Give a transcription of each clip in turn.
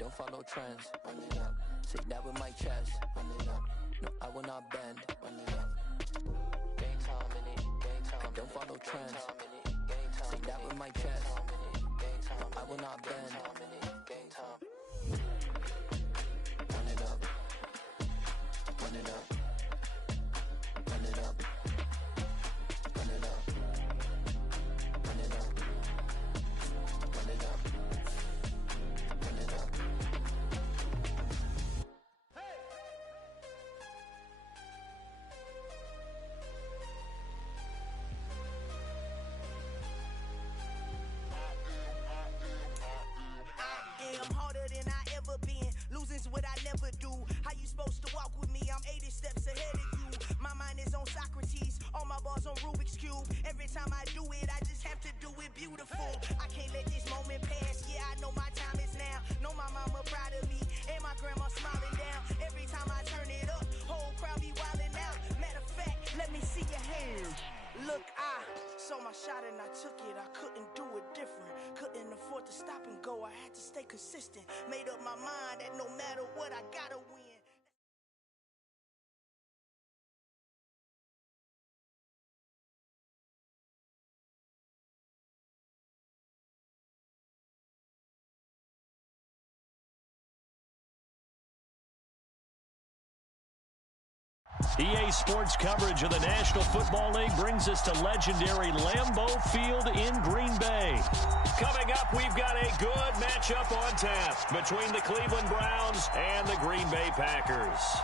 don't follow trends. Run it up. Say that with my chest. Run it up. No, I will not bend. Run it up. Game time in it. Game time. I don't follow trends. Say that with my chest. I will not bend. Game time. Run it up. Run it up. Run it up. Run it up. Run it up. Run it up. Run it up. I'm harder than I ever been. Losing's what I never do. How you supposed to walk with me? I'm 80 steps ahead of you. My mind is on Socrates. All my bars on Rubik's Cube. Every time I do it, I just have to do it beautiful. I can't let this moment pass. Yeah, I know my time is now. Know my mama proud of me. And my grandma smiling down. Every time I turn it up, whole crowd be wilding out. Matter of fact, let me see your hands. Look, I saw my shot and I took it. I couldn't do it different. Couldn't afford to stop and go. I had to stay consistent. Made up my mind that no matter what, I gotta win. EA Sports coverage of the National Football League brings us to legendary Lambeau Field in Green Bay. Coming up, we've got a good matchup on tap between the Cleveland Browns and the Green Bay Packers.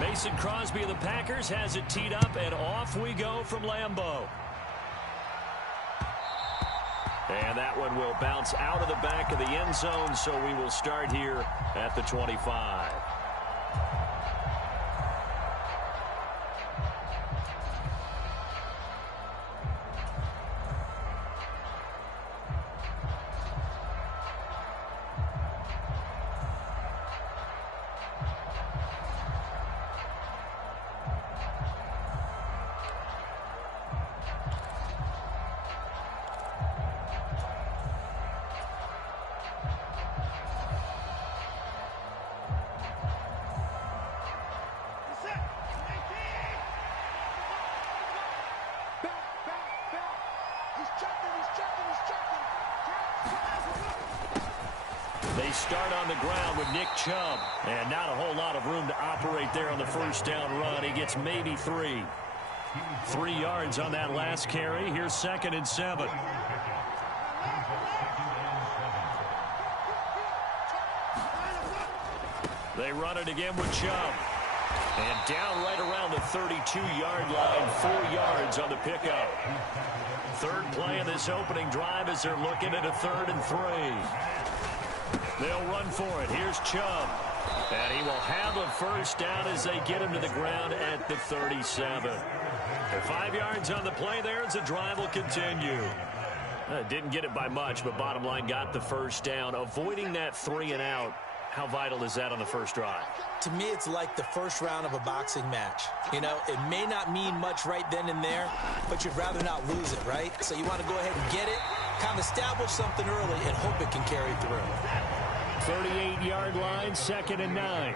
Mason Crosby of the Packers has it teed up, and off we go from Lambeau. And that one will bounce out of the back of the end zone, so we will start here at the 25. They start on the ground with Nick Chubb. And not a whole lot of room to operate there on the first down run. He gets maybe 3. 3 yards on that last carry. Here's 2nd and 7. They run it again with Chubb. And down right around the 32-yard line, 4 yards on the pickup. Third play of this opening drive as they're looking at a 3rd and 3. They'll run for it. Here's Chubb. And he will have a first down as they get him to the ground at the 37. 5 yards on the play there as the drive will continue. Didn't get it by much, but bottom line got the first down. Avoiding that 3 and out. How vital is that on the first drive? To me, it's like the first round of a boxing match. You know, it may not mean much right then and there, but you'd rather not lose it, right? So you want to go ahead and get it, kind of establish something early, and hope it can carry through. 38-yard line, 2nd and 9.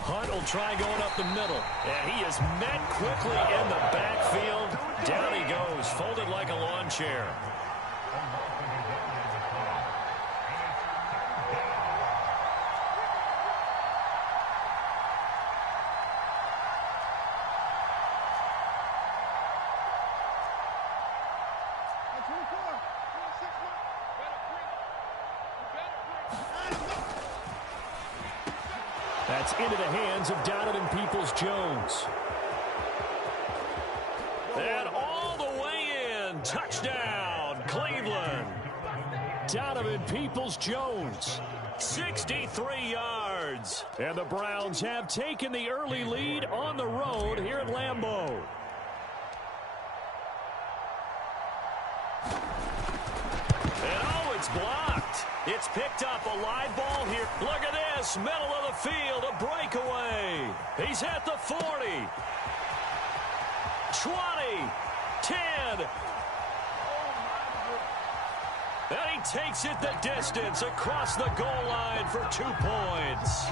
Hunt will try going up the middle, and he is met quickly in the backfield. Down he goes, folded like a lawn chair. That's into the hands of Donovan Peoples-Jones. And all the way in. Touchdown, Cleveland. Donovan Peoples-Jones, 63 yards. And the Browns have taken the early lead on the road here at Lambeau. And oh, it's blocked. It's picked up, a live ball here. Look at this. across middle of the field, a breakaway. He's at the 40, 20, 10. And he takes it the distance across the goal line for 2 points.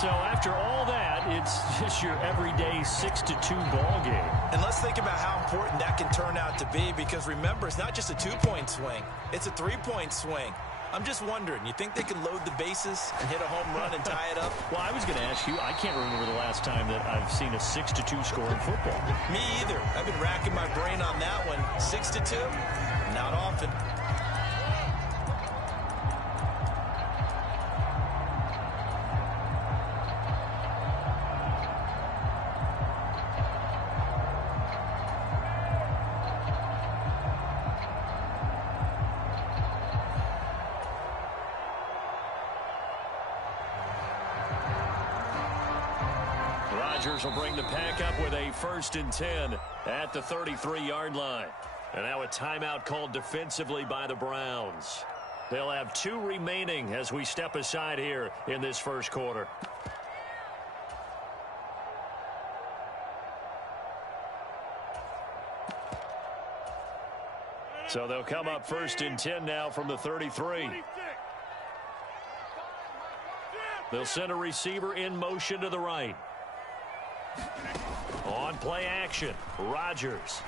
So after all that, it's just your everyday 6-2 ball game. And let's think about how important that can turn out to be, because remember, it's not just a 2-point swing. It's a 3-point swing. I'm just wondering, you think they can load the bases and hit a home run and tie it up? Well, I was going to ask you, I can't remember the last time that I've seen a 6-2 score in football. Me either. I've been racking my brain on that one. 6-2? Not often. Rodgers will bring the pack up with a 1st and 10 at the 33-yard line. And now a timeout called defensively by the Browns. They'll have 2 remaining as we step aside here in this first quarter. So they'll come up 1st and 10 now from the 33. They'll send a receiver in motion to the right. On play action, Rodgers.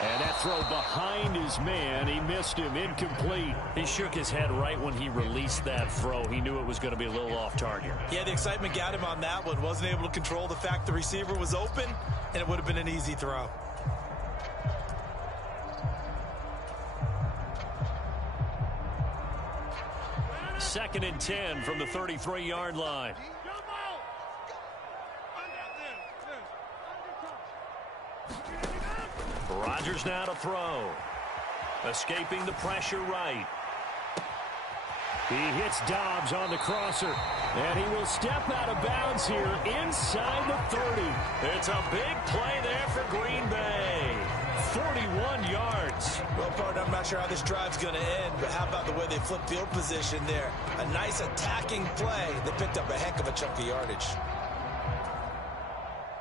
And that throw behind his man, he missed him, incomplete. He shook his head right when he released that throw. He knew it was going to be a little off target. Yeah, the excitement got him on that one. Wasn't able to control the fact the receiver was open, and it would have been an easy throw. Second and 10 from the 33-yard line. Rodgers now to throw. Escaping the pressure right. He hits Dobbs on the crosser. And he will step out of bounds here inside the 30. It's a big play there for Green Bay. 41 yards. Well, partner, I'm not sure how this drive's going to end, but how about the way they flip field position there? A nice attacking play. They picked up a heck of a chunk of yardage.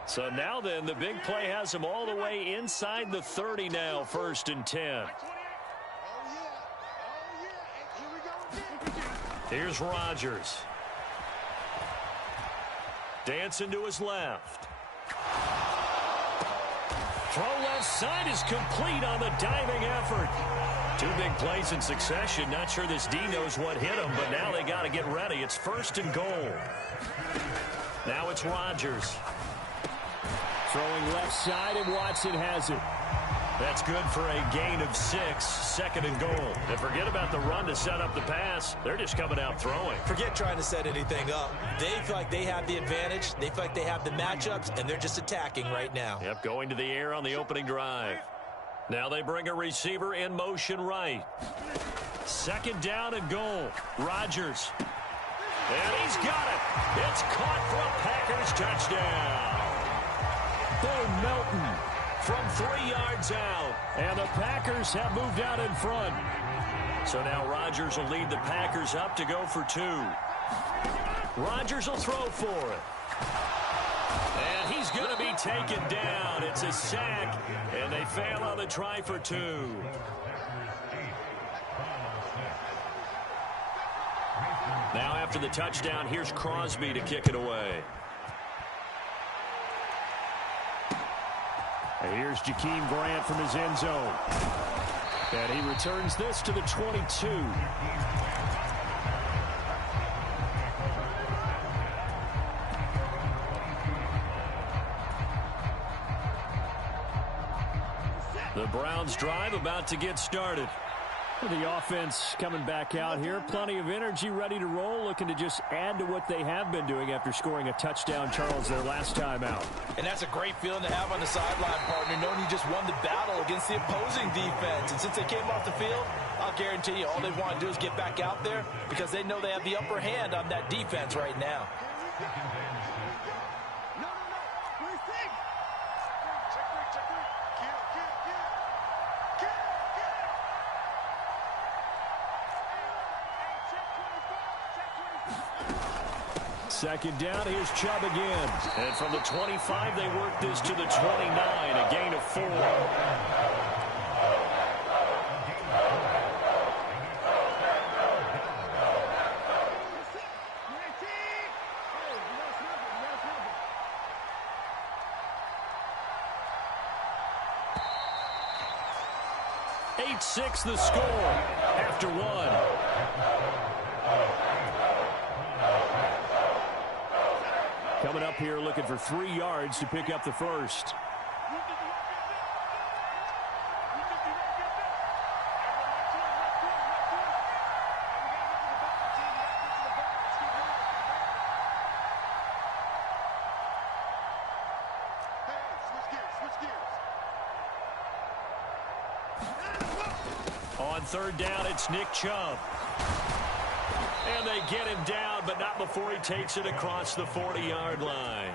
So now then, the big play has him all the way inside the 30 now, 1st and 10. Here's Rodgers. Dancing to his left. Throw left side is complete on the diving effort. 2 big plays in succession. Not sure this D knows what hit him, but now they got to get ready. It's 1st and goal. Now it's Rodgers. Throwing left side, and Watson has it. That's good for a gain of 6, 2nd and goal. And forget about the run to set up the pass. They're just coming out throwing. Forget trying to set anything up. They feel like they have the advantage. They feel like they have the matchups, and they're just attacking right now. Yep, going to the air on the opening drive. Now they bring a receiver in motion right. 2nd down and goal. Rodgers. And he's got it. It's caught for a Packers touchdown. Bo Melton from 3 yards out. And the Packers have moved out in front. So now Rodgers will lead the Packers up to go for 2. Rodgers will throw for it. And he's going to be taken down. It's a sack, and they fail on the try for 2. Now after the touchdown, here's Crosby to kick it away. And here's Jakeem Grant from his end zone. And he returns this to the 22. The Browns drive about to get started. The offense coming back out here. Plenty of energy, ready to roll, looking to just add to what they have been doing after scoring a touchdown, Charles, their last time out. And that's a great feeling to have on the sideline, partner, knowing you just won the battle against the opposing defense. And since they came off the field, I'll guarantee you all they want to do is get back out there because they know they have the upper hand on that defense right now. Second down, here's Chubb again. And from the 25, they work this to the 29, a gain of 4. Six the score after 1. Coming up here looking for 3 yards to pick up the first. On third down, it's Nick Chubb. And they get him down, but not before he takes it across the 40-yard line.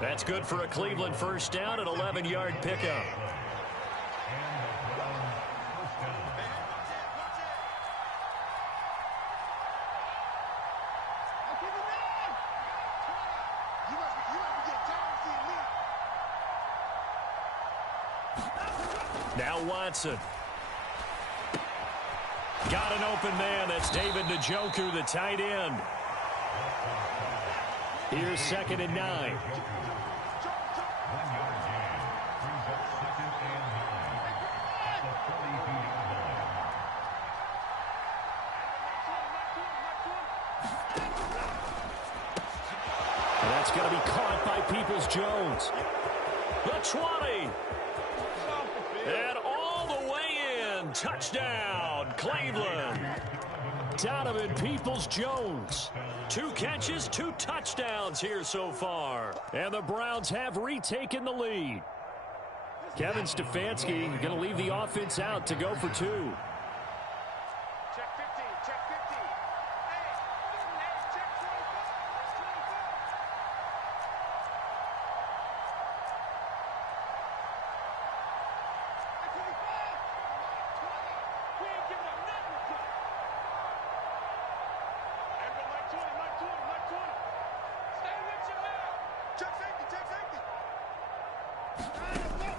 That's good for a Cleveland first down, an 11-yard pickup. Now Watson. Got an open man. That's David Njoku, the tight end. Here's 2nd and 9. And that's going to be caught by Peoples-Jones. The 20. And all the way in. Touchdown, Cleveland. Donovan Peoples-Jones. 2 catches, 2 touchdowns here so far. And the Browns have retaken the lead. Kevin Stefanski going to leave the offense out to go for 2. Check 15, check 15. Check 25.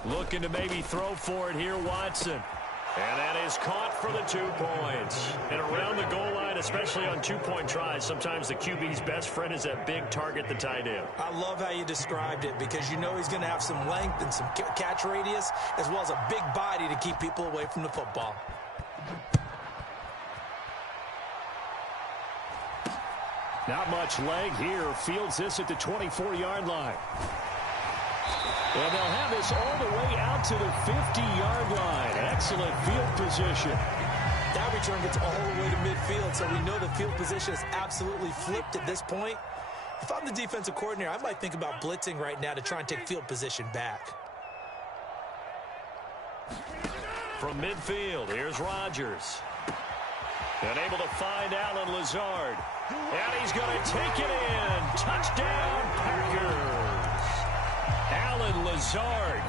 Looking to maybe throw for it here, Watson. And that is caught for the 2 points. And around the goal line, especially on 2-point tries, sometimes the QB's best friend is that big target, the tight end. I love how you described it because you know he's going to have some length and some catch radius as well as a big body to keep people away from the football. Not much leg here. Fields this at the 24-yard line. And they'll have this all the way out to the 50-yard line. Excellent field position. That return gets all the way to midfield, so we know the field position is absolutely flipped at this point. If I'm the defensive coordinator, I might think about blitzing right now to try and take field position back. From midfield, here's Rodgers. And able to find Alan Lazard. And he's going to take it in. Touchdown, Packers. Alan Lazard,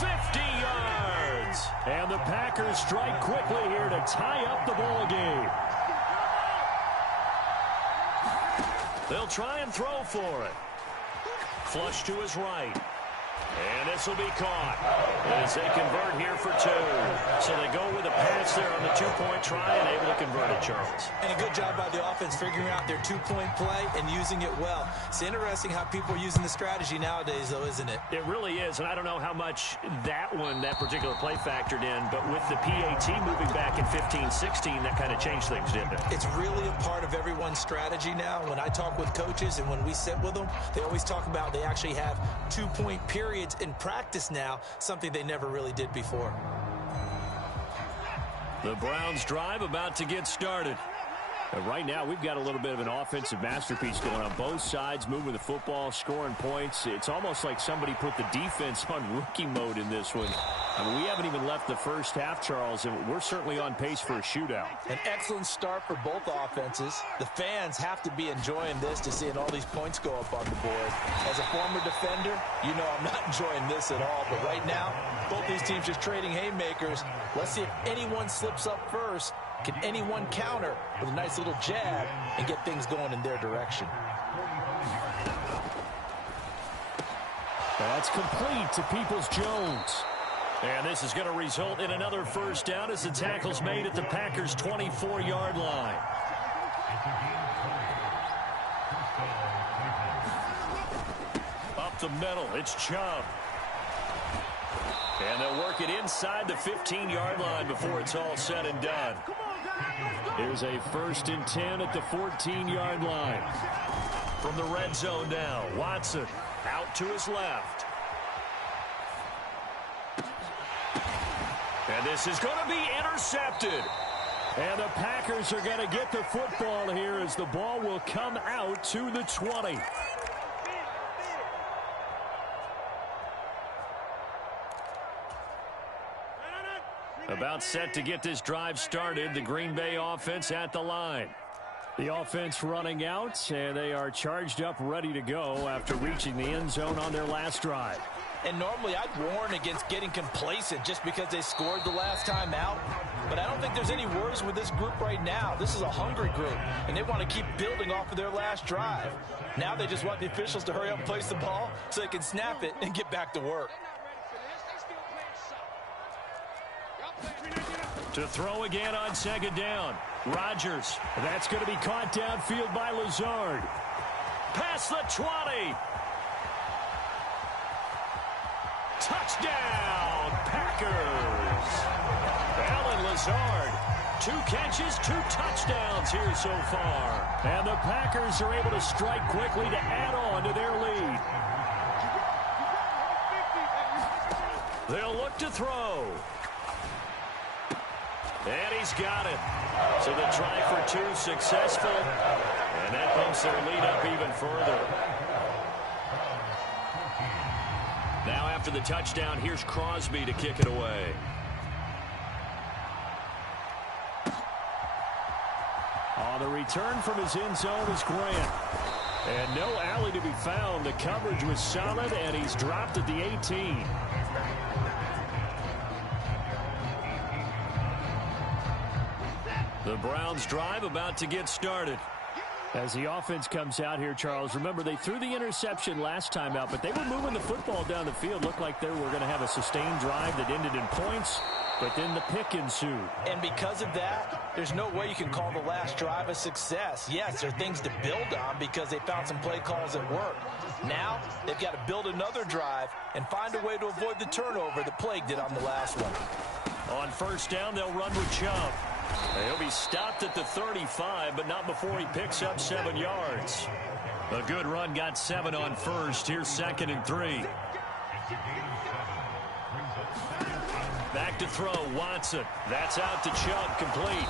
50 yards. And the Packers strike quickly here to tie up the ball game. They'll try and throw for it. Flush to his right. And this will be caught as they convert here for 2. So they go with a pass there on the 2-point try and able to convert it, Charles. And a good job by the offense figuring out their 2-point play and using it well. It's interesting how people are using the strategy nowadays, though, isn't it? It really is, and I don't know how much that particular play factored in, but with the PAT moving back in 15-16, that kind of changed things, didn't it? It's really a part of everyone's strategy now. When I talk with coaches and when we sit with them, they always talk about they actually have 2-point periods in practice now, something they never really did before. The Browns drive about to get started. And right now, we've got a little bit of an offensive masterpiece going on both sides, moving the football, scoring points. It's almost like somebody put the defense on rookie mode in this one. I mean, we haven't even left the first half, Charles, and we're certainly on pace for a shootout. An excellent start for both offenses. The fans have to be enjoying this to seeing all these points go up on the board. As a former defender, you know I'm not enjoying this at all. But right now, both these teams just trading haymakers. Let's see if anyone slips up first. Can anyone counter with a nice little jab and get things going in their direction? That's complete to Peoples-Jones. And this is going to result in another first down as the tackle's made at the Packers' 24-yard line. Up the middle, it's Chubb. And they'll work it inside the 15-yard line before it's all said and done. Here's a 1st and 10 at the 14-yard line. From the red zone now, Watson out to his left. And this is going to be intercepted. And the Packers are going to get the football here as the ball will come out to the 20. About set to get this drive started. The Green Bay offense at the line. The offense running out, and they are charged up, ready to go after reaching the end zone on their last drive. And normally I'd warn against getting complacent just because they scored the last time out. But I don't think there's any worries with this group right now. This is a hungry group, and they want to keep building off of their last drive. Now they just want the officials to hurry up and place the ball so they can snap it and get back to work. To throw again on 2nd down. Rodgers. That's going to be caught downfield by Lazard. Past the 20. Touchdown, Packers. Alan Lazard. 2 catches, 2 touchdowns here so far. And the Packers are able to strike quickly to add on to their lead. They'll look to throw. And he's got it. So the try for 2 successful. And that bumps their lead up even further. Now after the touchdown, here's Crosby to kick it away. On the return from his end zone is Grant. And no alley to be found. The coverage was solid, and he's dropped at the 18. The Browns drive about to get started. As the offense comes out here, Charles, remember they threw the interception last time out, but they were moving the football down the field. Looked like they were going to have a sustained drive that ended in points, but then the pick ensued. And because of that, there's no way you can call the last drive a success. Yes, there are things to build on because they found some play calls that work. Now, they've got to build another drive and find a way to avoid the turnover that plagued it on the last one. On 1st down, they'll run with Chubb. He'll be stopped at the 35, but not before he picks up 7 yards. A good run got 7 on 1st. Here's 2nd and 3. Back to throw, Watson. That's out to Chubb, complete.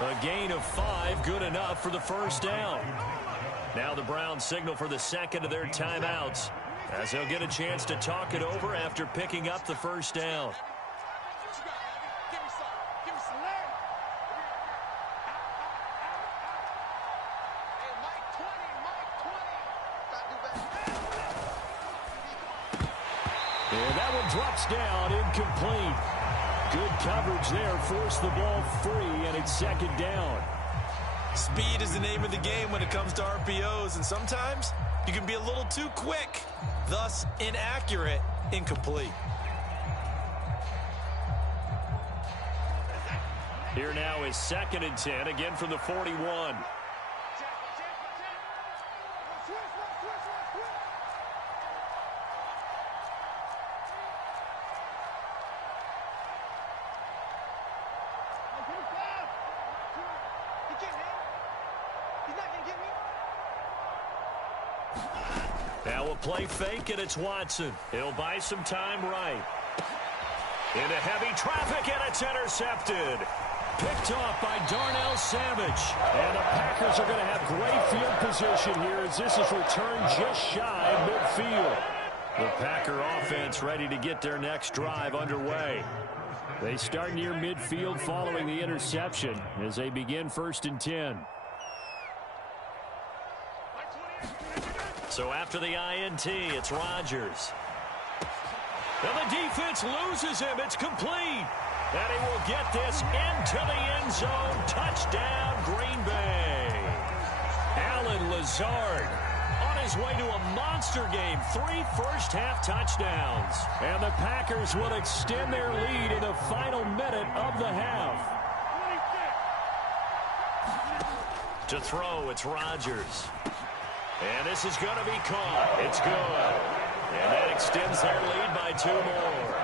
A gain of 5, good enough for the 1st down. Now the Browns signal for the 2nd of their timeouts, as they'll get a chance to talk it over after picking up the 1st down. Drops down, incomplete. Good coverage there, forced the ball free, and it's 2nd down. Speed is the name of the game when it comes to RPOs, and sometimes you can be a little too quick, thus inaccurate, incomplete. Here now is 2nd and 10, again from the 41. Now a play fake, and it's Watson. He'll buy some time right. Into heavy traffic, and it's intercepted. Picked off by Darnell Savage. And the Packers are going to have great field position here as this is returned just shy of midfield. The Packer offense ready to get their next drive underway. They start near midfield following the interception as they begin 1st and 10. So after the INT, it's Rodgers. And the defense loses him. It's complete. And he will get this into the end zone. Touchdown, Green Bay. Allen Lazard on his way to a monster game. 3 first-half touchdowns. And the Packers will extend their lead in the final minute of the half. To throw, it's Rodgers. And this is going to be caught. It's good. And that extends their lead by 2 more.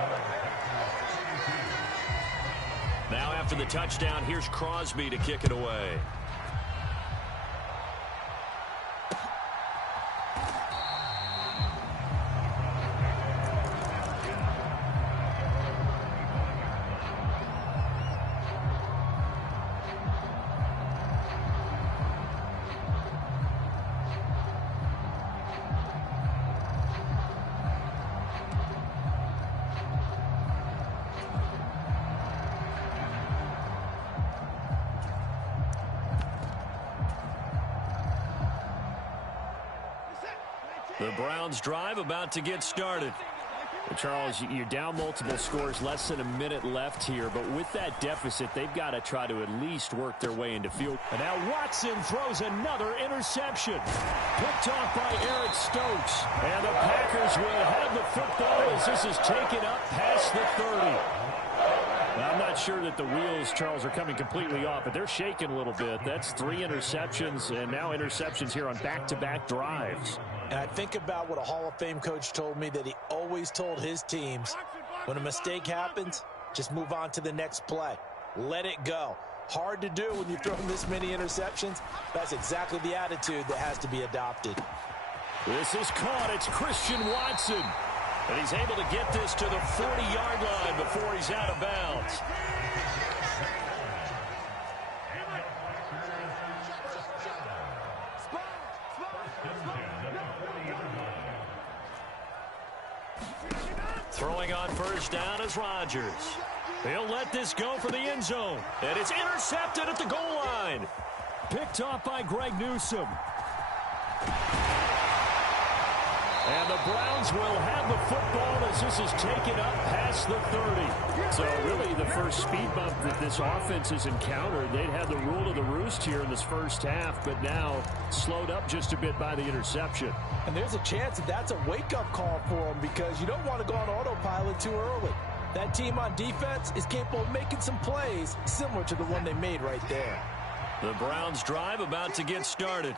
Now after the touchdown, here's Crosby to kick it away. The Browns drive about to get started. Well, Charles, you're down multiple scores, less than a minute left here, but with that deficit, they've got to try to at least work their way into field. And now Watson throws another interception. Picked off by Eric Stokes. And the Packers will have the football as this is taken up past the 30. Now, I'm not sure that the wheels, Charles, are coming completely off, but they're shaking a little bit. That's 3 interceptions, and now interceptions here on back-to-back drives. And I think about what a Hall of Fame coach told me that he always told his teams, when a mistake happens, just move on to the next play. Let it go. Hard to do when you've thrown this many interceptions. That's exactly the attitude that has to be adopted. This is caught. It's Christian Watson. And he's able to get this to the 40-yard line before he's out of bounds. Throwing on first down is Rodgers. He'll let this go for the end zone. And it's intercepted at the goal line. Picked off by Greg Newsome. And the Browns will have the football as this is taken up past the 30. So really the first speed bump that this offense has encountered. They'd had the rule of the roost here in this first half, but now slowed up just a bit by the interception. And there's a chance that that's a wake-up call for them because you don't want to go on autopilot too early. That team on defense is capable of making some plays similar to the one they made right there. The Browns drive about to get started.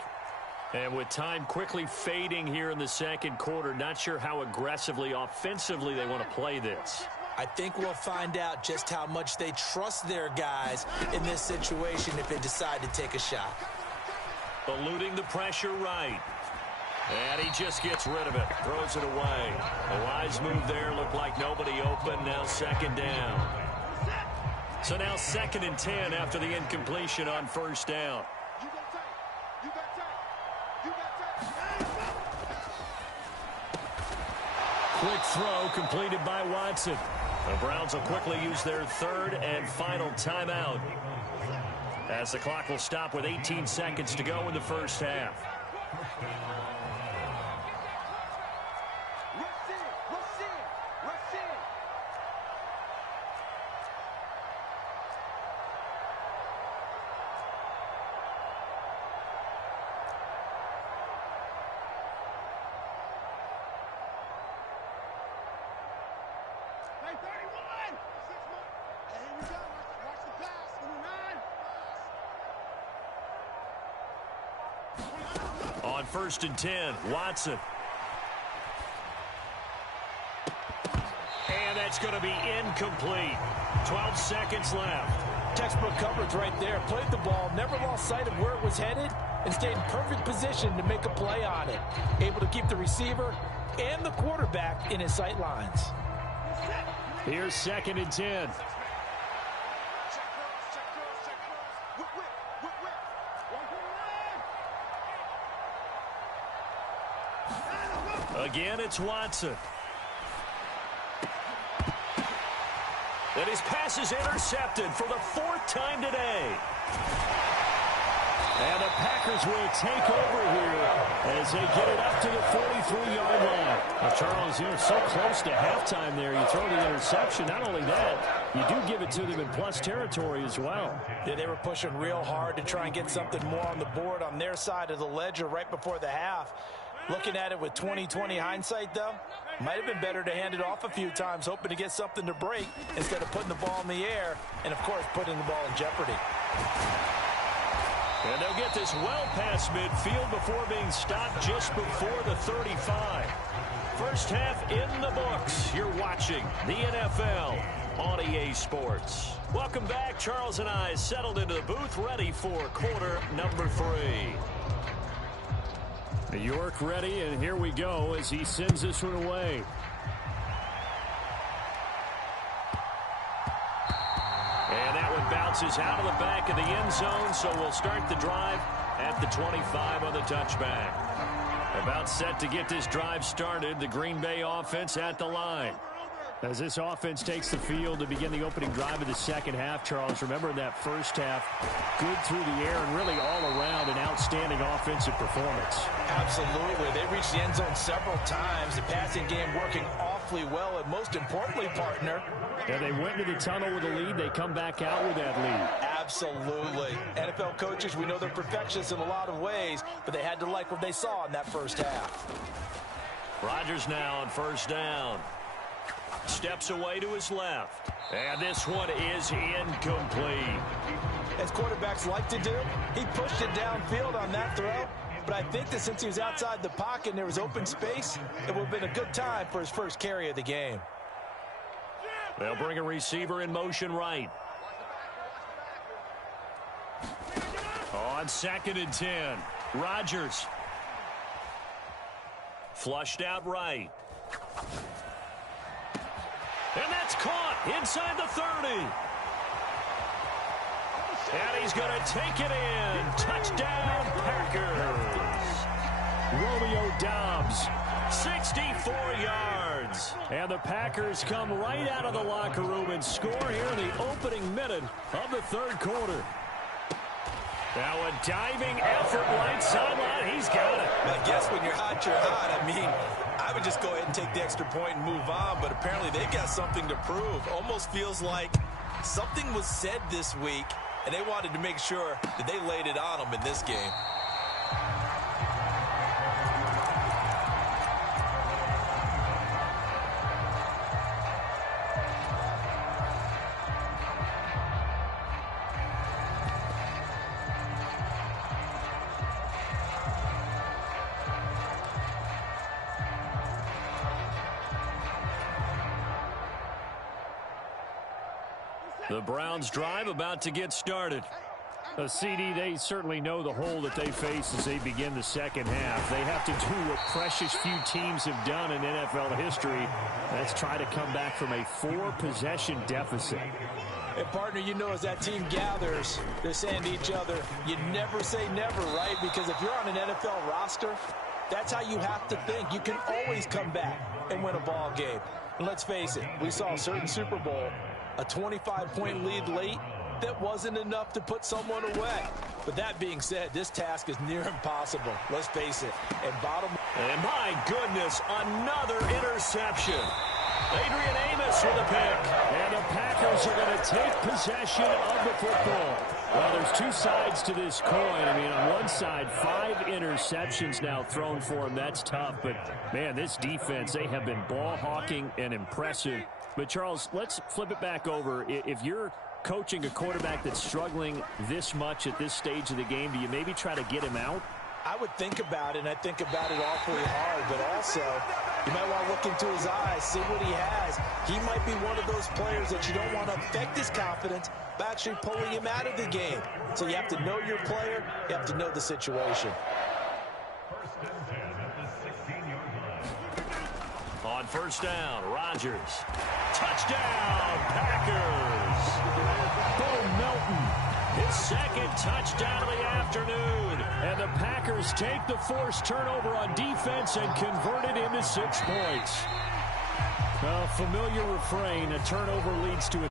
And with time quickly fading here in the second quarter, not sure how aggressively, offensively they want to play this. I think we'll find out just how much they trust their guys in this situation if they decide to take a shot. Eluding the pressure right. And he just gets rid of it, throws it away. A wise move there, looked like nobody open, now 2nd down. So now 2nd and 10 after the incompletion on first down. Quick throw completed by Watson. The Browns will quickly use their 3rd and final timeout, as the clock will stop with 18 seconds to go in the first half. On 1st and 10, Watson. And that's going to be incomplete. 12 seconds left. Textbook coverage right there. Played the ball, never lost sight of where it was headed, and stayed in perfect position to make a play on it. Able to keep the receiver and the quarterback in his sight lines. Here's 2nd and 10. Again, it's Watson. And his pass is intercepted for the 4th time today. And the Packers will take over here as they get it up to the 43-yard line. Well, Charles, you're so close to halftime there. You throw the interception. Not only that, you do give it to them in plus territory as well. Yeah, they were pushing real hard to try and get something more on the board on their side of the ledger right before the half. Looking at it with 20/20 hindsight, though, might have been better to hand it off a few times, hoping to get something to break instead of putting the ball in the air and, of course, putting the ball in jeopardy. And they'll get this well past midfield before being stopped just before the 35. First half in the books. You're watching the NFL on EA Sports. Welcome back. Charles and I settled into the booth, ready for quarter number 3. York ready, and here we go as he sends this one away. And that one bounces out of the back of the end zone, so we'll start the drive at the 25 on the touchback. About set to get this drive started, the Green Bay offense at the line. As this offense takes the field to begin the opening drive of the second half, Charles, remember in that first half, good through the air and really all around an outstanding offensive performance. Absolutely. They reached the end zone several times. The passing game working awfully well, and most importantly, partner. Yeah, they went into the tunnel with a lead. They come back out with that lead. Absolutely. NFL coaches, we know they're perfectionists in a lot of ways, but they had to like what they saw in that first half. Rodgers now on first down. Steps away to his left. And this one is incomplete. As quarterbacks like to do, he pushed it downfield on that throw. But I think that since he was outside the pocket and there was open space, it would have been a good time for his first carry of the game. They'll bring a receiver in motion right. On 2nd and 10. Rodgers. Flushed out right. And that's caught inside the 30. And he's going to take it in. Touchdown, Packers. Romeo Doubs. 64 yards. And the Packers come right out of the locker room and score here in the opening minute of the third quarter. Now a diving effort right sideline. He's got it. I guess when you're hot, you're hot. I mean, I would just go ahead and take the extra point and move on, but apparently they've got something to prove. Almost feels like something was said this week, and they wanted to make sure that they laid it on them in this game. The Browns drive about to get started. CD, they certainly know the hole that they face as they begin the second half. They have to do what precious few teams have done in NFL history. That's try to come back from a 4-possession deficit. And, partner, you know as that team gathers, they're saying to each other, you never say never, right? Because if you're on an NFL roster, that's how you have to think. You can always come back and win a ball game. And let's face it, we saw a certain Super Bowl, a 25-point lead late, that wasn't enough to put someone away. But that being said, this task is near impossible. Let's face it. And my goodness, another interception. Adrian Amos with a pick. And the Packers are going to take possession of the football. Well, there's two sides to this coin. I mean, on one side, 5 interceptions now thrown for them. That's tough. But, man, this defense, they have been ball hawking and impressive. But, Charles, let's flip it back over. If you're coaching a quarterback that's struggling this much at this stage of the game, do you maybe try to get him out? I would think about it, and I think about it awfully hard. But also, you might want to look into his eyes, see what he has. He might be one of those players that you don't want to affect his confidence by actually pulling him out of the game. So you have to know your player. You have to know the situation. On first down, Rodgers. Touchdown, Packers. Bo Melton, his second touchdown of the afternoon. And And the Packers take the forced turnover on defense and convert it into 6 points. A familiar refrain, a turnover leads to a